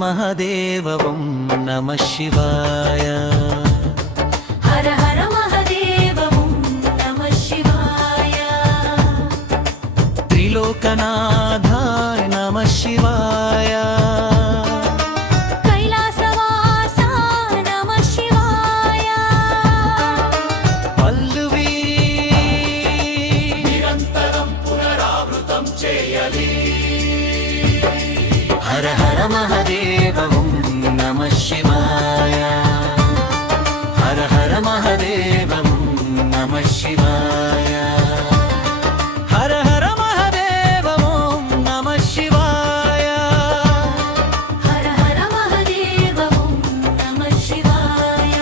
మహదేవ ఓం నమః శివాయ. హర హర మహదేవ ఓం నమః శివాయ. త్రిలోకనాథాయ నమః శివాయ. కైలాసవాస నమః శివాయ. పల్లవి నిరంతరం పునరావృతం చేయలి. హర హర మహదేవ ఓం నమః శివాయ. హర హర మహదేవ ఓం నమః శివాయ. హర హర మహదేవ ఓం నమః శివాయ. హర హర మహదేవ ఓం నమః శివాయ.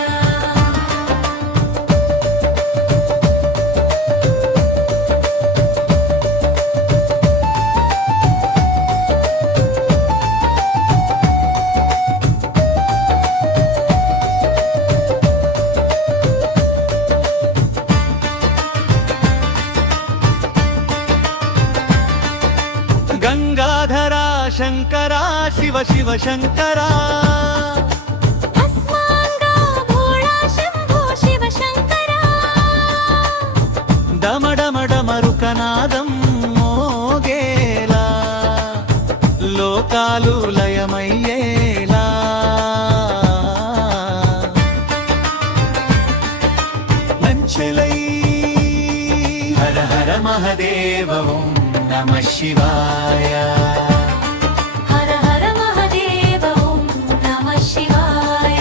గంగాధరా శంకరా శివ శివ శంకరా. భస్మాంగా భోళా శంభో శివ శంకరా. డమడమడమరుకనాదం మోగేలా లోకాలు లయమయ్యేలా. లంచెలై హర హర మహదేవ ఓం నమః శివాయ. హర హర మహదేవ ఓం నమః శివాయ.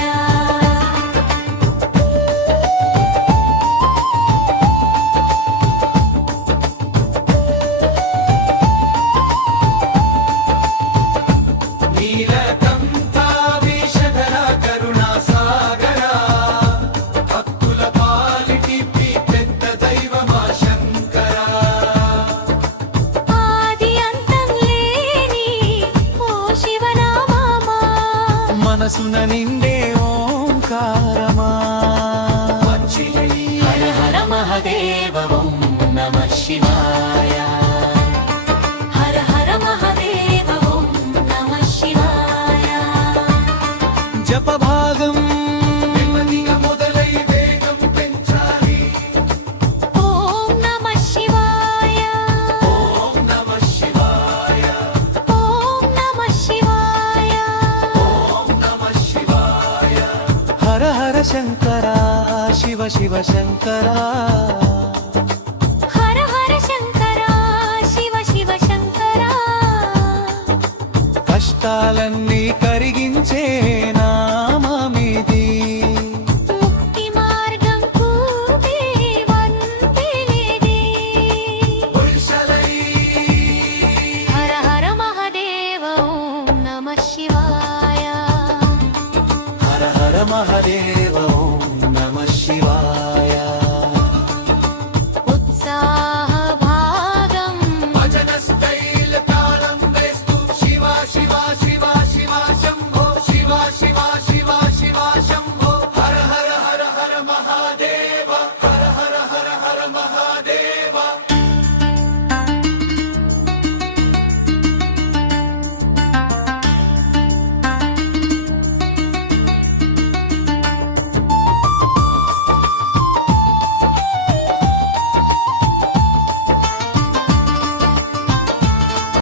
నీలకంఠా విషధర కరుణా సాగరా. భక్తుల పాలిటి పెద్ద దైవమా శంకరా. ఆది అంతం లేని ఓ శివనామమా. మనసున నిండే ఓంకారమా. హర హర మహదేవ ఓం నమః శివాయ. హర హర మహదేవ ఓం నమః శివాయ. జపభాగం నెమ్మదిగా మొదలై వేగం పెంచాలి. ఓం నమః శివాయ. ఓం నమః శివాయ. ఓం నమః శివాయ. ఓం నమః శివాయ. హర హర శంకర శివ శివ శంకర.